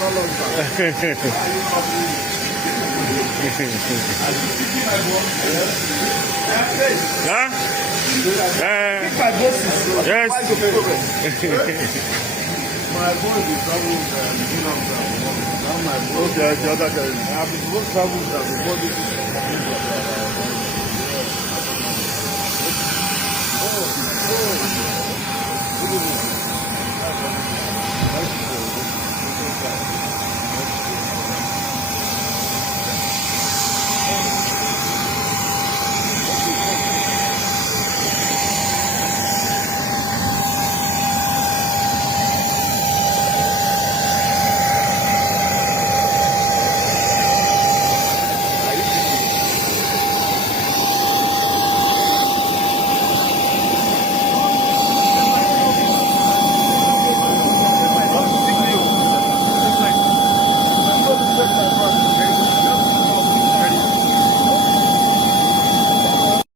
Huh? Pick my bosses. Yes. Why the problem? My boss is traveling now my boss. Okay, the other guy. I've been supposed to travel before this. Oh.